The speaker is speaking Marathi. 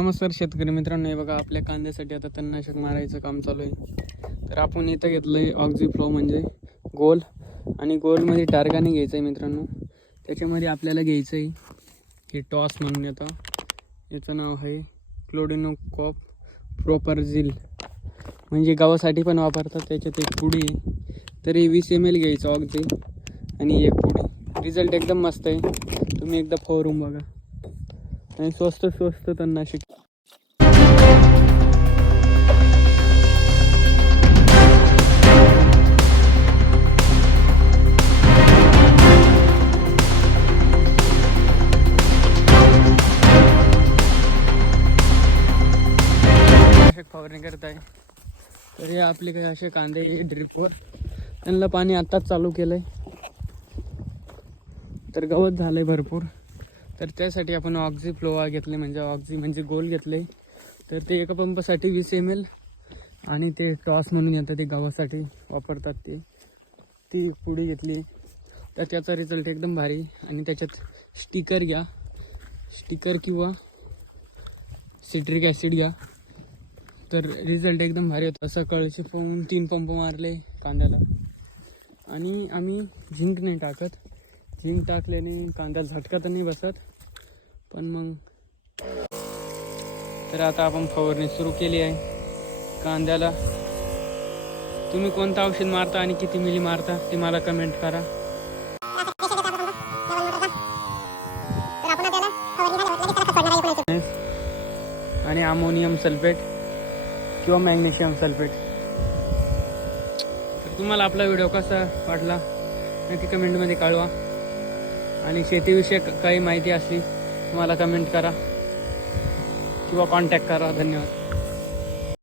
नमस्कार शेतकरी मित्रांनो हे बघा आपल्या कांद्यासाठी आता तणनाशक मारायचं काम चालू आहे. तर आपण इथं घेतलं आहे ऑक्झी फ्लो म्हणजे गोल आणि गोलमध्ये टार्गाने घ्यायचं आहे मित्रांनो. त्याच्यामध्ये आपल्याला घ्यायचं आहे हे टॉस म्हणून येतं. याचं नाव आहे क्लोडिनो कॉप प्रोपर प्रोपरझिल म्हणजे गावासाठी पण वापरतात त्याच्यात एक पुडी आहे. तरी वीस एम एल घ्यायचं ऑक्झी आणि एक पुडी. रिझल्ट एकदम मस्त आहे. तुम्ही एकदा फवारून बघा. आणि स्वस्त स्वस्त त्यांना शिक फवारणी करत आहे तर हे आपले काही असे कांदे ड्रिपवर त्यांना पाणी आत्ताच चालू केलं आहे तर गवत झालं आहे भरपूर. तर त्यासाठी आपण ऑक्झी फ्लोवा घेतले म्हणजे ऑक्झी म्हणजे गोल घेतले. तर ते एका पंपासाठी वीस एम एल आणि ते टॉस म्हणून येतं ते गव्हासाठी वापरतात ते. ती पुडी घेतली. तर त्याचा रिझल्ट एकदम भारी. आणि त्याच्यात स्टिकर घ्या. स्टिकर किंवा सिट्रिक ॲसिड घ्या. तर रिझल्ट एकदम भारी होता. असं कळशी पोहून तीन पंप मारले कांद्याला. आणि आम्ही झिंक नाही टाकत. झिंक टाकल्याने कांदा झटका तर नाही बसत पण मग. तर आता आपण फवारणी सुरू केली आहे. कांद्याला तुम्ही कोणतं औषध मारता आणि किती मिली मारता ते मला कमेंट करा. आणि अमोनियम सल्फेट किंवा मॅग्नेशियम सल्फेट तर तुम्हाला आपला व्हिडिओ कसा वाटला नक्की कमेंटमध्ये कळवा. आणि शेतीविषयक काही माहिती असली मला कमेंट करा किंवा कॉन्टॅक्ट करा. धन्यवाद.